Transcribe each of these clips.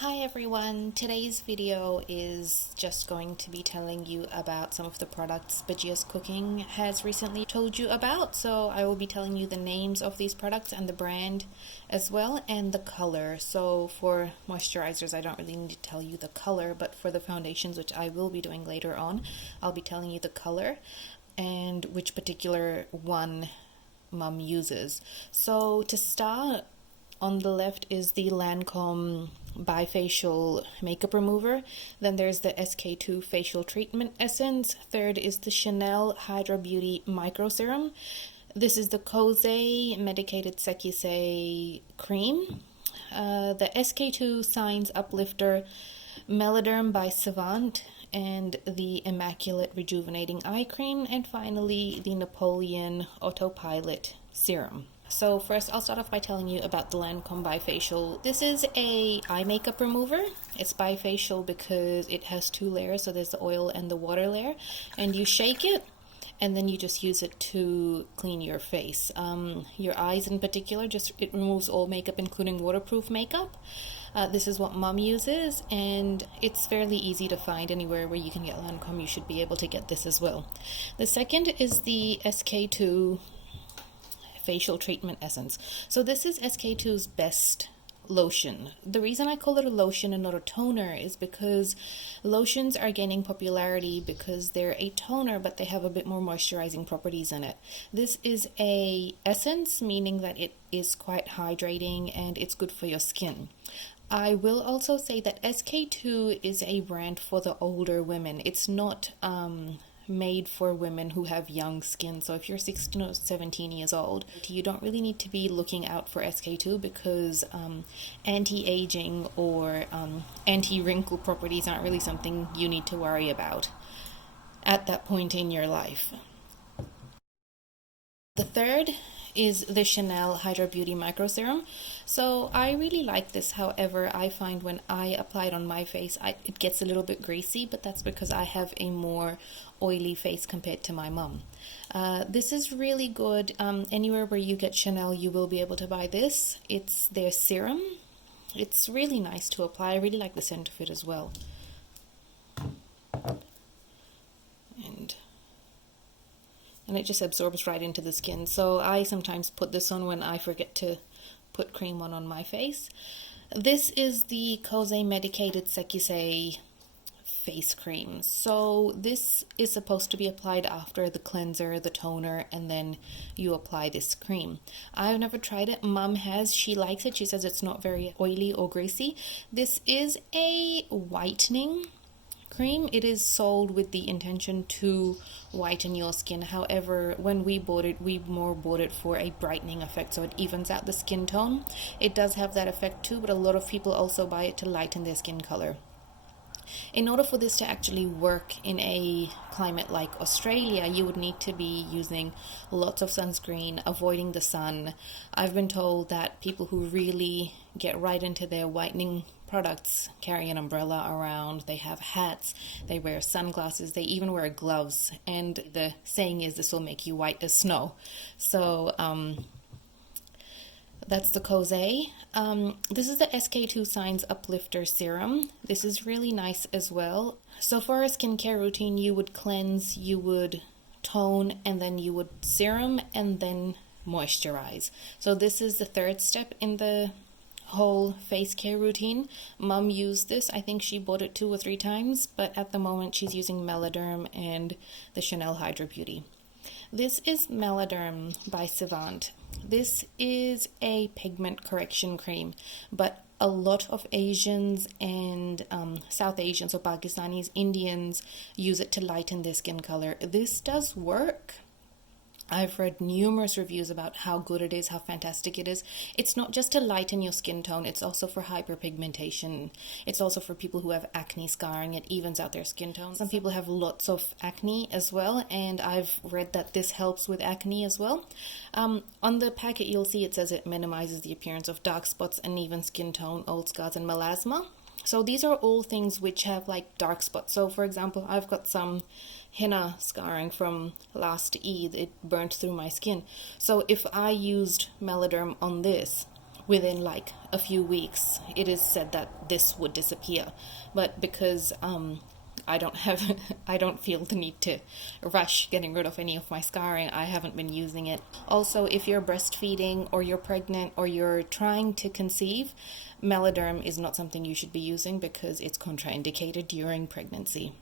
Hi everyone, today's video is just going to be telling you about some of the products Bajias Cooking has recently told you about. So I will be telling you the names of these products and the brand as well, and the color. So for moisturizers, I don't really need to tell you the color, but for the foundations, which I will be doing later on, I'll be telling you the color and which particular one mum uses. So to start, on the left is the Lancome bifacial makeup remover. Then there's the SK2 facial treatment essence. Third is the Chanel Hydra Beauty micro serum. This is the Kose medicated Sekisei cream. The SK2 Signs uplifter Meladerm by Savant, and the Immaculate Rejuvenating Eye Cream, and finally the Napoleon Autopilot Serum. So first I'll start off by telling you about the Lancome bifacial. This is a eye makeup remover. It's bifacial because it has two layers, so there's the oil and the water layer, and you shake it and then you just use it to clean your face. Your eyes in particular, just it removes all makeup including waterproof makeup. This is what mum uses, and it's fairly easy to find anywhere where you can get Lancome. You should be able to get this as well. The second is the SK2 facial treatment essence. So this is SK2's best lotion. The reason I call it a lotion and not a toner is because lotions are gaining popularity because they're a toner, but they have a bit more moisturizing properties in it. This is a essence, meaning that it is quite hydrating and it's good for your skin. I will also say that SK2 is a brand for the older women. It's not made for women who have young skin. So if you're 16 or 17 years old, you don't really need to be looking out for SK2 because anti-aging or anti-wrinkle properties aren't really something you need to worry about at that point in your life. The third is the Chanel Hydra Beauty Micro Serum. So I really like this. However, I find when I apply it on my face, it gets a little bit greasy, but that's because I have a more oily face compared to my mum. This is really good. Anywhere where you get Chanel, you will be able to buy this. It's their serum. It's really nice to apply. I really like the scent of it as well. And it just absorbs right into the skin. So I sometimes put this on when I forget to put cream on my face. This is the Kose medicated Sekisei face cream. So this is supposed to be applied after the cleanser, the toner, and then you apply this cream. I've never tried it. Mum has. She likes it. She says it's not very oily or greasy. This is a whitening cream. It is sold with the intention to whiten your skin. However, when we bought it, we more bought it for a brightening effect, so it evens out the skin tone. It does have that effect too, but a lot of people also buy it to lighten their skin color. In order for this to actually work in a climate like Australia, you would need to be using lots of sunscreen, avoiding the sun. I've been told that people who really get right into their whitening products carry an umbrella around, they have hats, they wear sunglasses, they even wear gloves, and the saying is this will make you white as snow. So that's the Kose. This is the SK2 Signs Uplifter Serum. This is really nice as well. So for a skincare routine, you would cleanse, you would tone, and then you would serum, and then moisturize. So this is the third step in the whole face care routine. Mum used this. I think she bought it 2 or 3 times, but at the moment she's using Meladerm and the Chanel Hydra Beauty. This is Meladerm by Savant. This is a pigment correction cream, but a lot of Asians and South Asians, or Pakistanis, Indians, use it to lighten their skin color. This does work. I've read numerous reviews about how good it is, how fantastic it is. It's not just to lighten your skin tone, it's also for hyperpigmentation. It's also for people who have acne scarring. It evens out their skin tone. Some people have lots of acne as well, and I've read that this helps with acne as well. On the packet, you'll see it says it minimizes the appearance of dark spots, uneven skin tone, old scars, and melasma. So these are all things which have like dark spots. So for example, I've got some henna scarring from last Eid. It burnt through my skin. So if I used Meladerm on this, within like a few weeks, it is said that this would disappear. But because I don't have, I don't feel the need to rush getting rid of any of my scarring, I haven't been using it. Also, if you're breastfeeding or you're pregnant or you're trying to conceive, Meladerm is not something you should be using because it's contraindicated during pregnancy.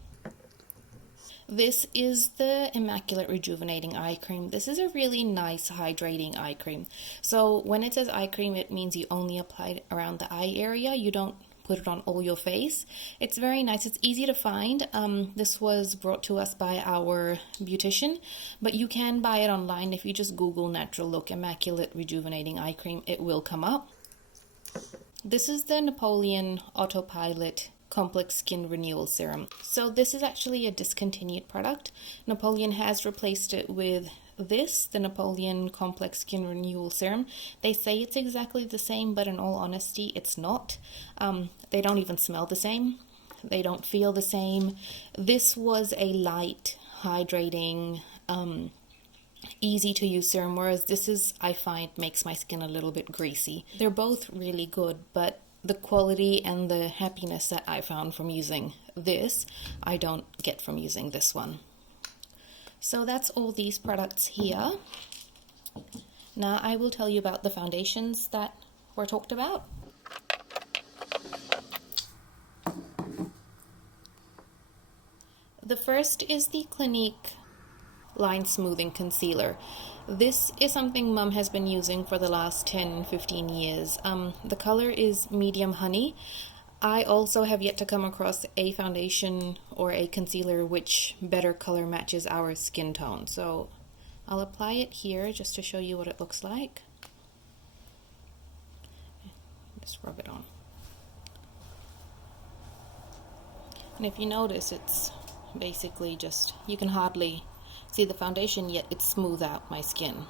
This is the Immaculate Rejuvenating Eye Cream. This is a really nice hydrating eye cream. So when it says eye cream, it means you only apply it around the eye area. You don't put it on all your face. It's very nice. It's easy to find. This was brought to us by our beautician, but you can buy it online. If you just Google Natural Look Immaculate Rejuvenating Eye Cream, it will come up. This is the Napoleon Autopilot Complex Skin Renewal Serum. So this is actually a discontinued product. Napoleon has replaced it with this, the Napoleon Complex Skin Renewal Serum. They say it's exactly the same, but in all honesty, it's not. They don't even smell the same. They don't feel the same. This was a light, hydrating, easy to use serum, whereas this is, I find, makes my skin a little bit greasy. They're both really good, but the quality and the happiness that I found from using this, I don't get from using this one. So that's all these products here. Now I will tell you about the foundations that were talked about. The first is the Clinique Line Smoothing Concealer. This is something Mum has been using for the last 10-15 years. The color is Medium Honey. I also have yet to come across a foundation or a concealer which better color matches our skin tone. So I'll apply it here just to show you what it looks like. Just rub it on. And if you notice, it's basically just, you can hardly see the foundation, yet it smooths out my skin.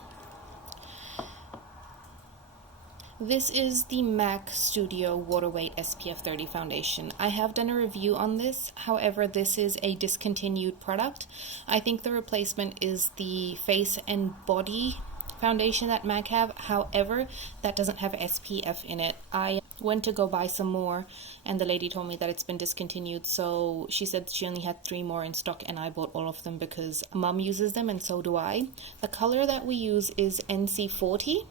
This is the MAC Studio Water Weight SPF 30 foundation. I have done a review on this, however this is a discontinued product. I think the replacement is the Face and Body foundation that MAC have, however that doesn't have SPF in it. I went to go buy some more and the lady told me that it's been discontinued, so she said she only had 3 more in stock, and I bought all of them because Mum uses them and so do I. The color that we use is NC40.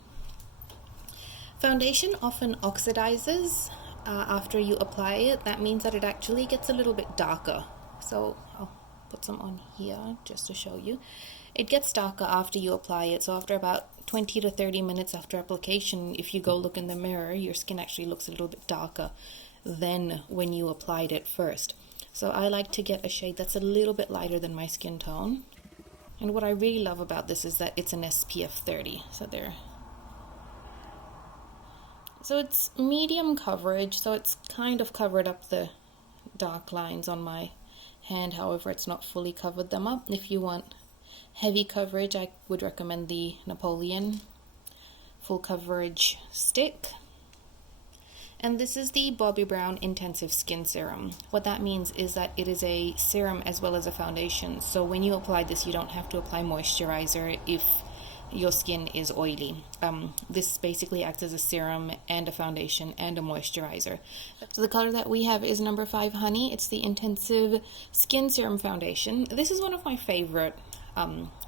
Foundation often oxidizes after you apply it. That means that it actually gets a little bit darker. So I'll put some on here just to show you. It gets darker after you apply it. So after about 20 to 30 minutes after application, if you go look in the mirror, your skin actually looks a little bit darker than when you applied it first. So I like to get a shade that's a little bit lighter than my skin tone. And what I really love about this is that it's an SPF 30. So it's medium coverage, so it's kind of covered up the dark lines on my hand. However, it's not fully covered them up. If you want heavy coverage, I would recommend the Napoleon Full Coverage Stick. And this is the Bobbi Brown Intensive Skin Serum. What that means is that it is a serum as well as a foundation. So when you apply this, you don't have to apply moisturizer if your skin is oily. This basically acts as a serum and a foundation and a moisturizer. So the color that we have is number 5 Honey. It's the Intensive Skin Serum Foundation. This is one of my favorite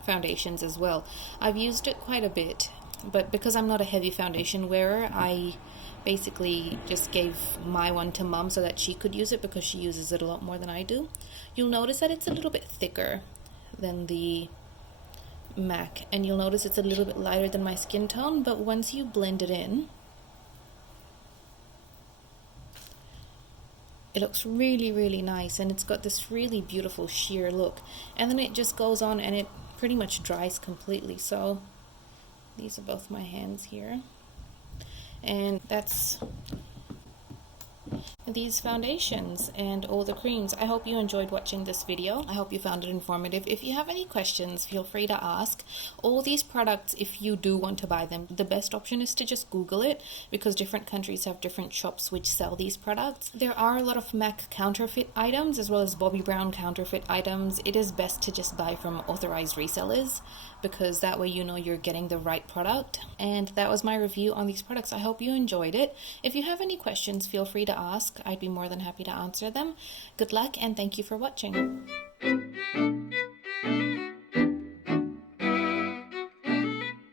foundations as well. I've used it quite a bit, but because I'm not a heavy foundation wearer, I basically just gave my one to Mum so that she could use it because she uses it a lot more than I do. You'll notice that it's a little bit thicker than the MAC, and you'll notice it's a little bit lighter than my skin tone, but once you blend it in, it looks really, really nice, and it's got this really beautiful sheer look. And then it just goes on and it pretty much dries completely. So these are both my hands here, and that's these foundations and all the creams. I hope you enjoyed watching this video. I hope you found it informative. If you have any questions, feel free to ask. All these products, if you do want to buy them, the best option is to just Google it, because different countries have different shops which sell these products. There are a lot of MAC counterfeit items as well as Bobbi Brown counterfeit items. It is best to just buy from authorized resellers, because that way you know you're getting the right product. And that was my review on these products. I hope you enjoyed it. If you have any questions, feel free to ask. I'd be more than happy to answer them. Good luck and thank you for watching.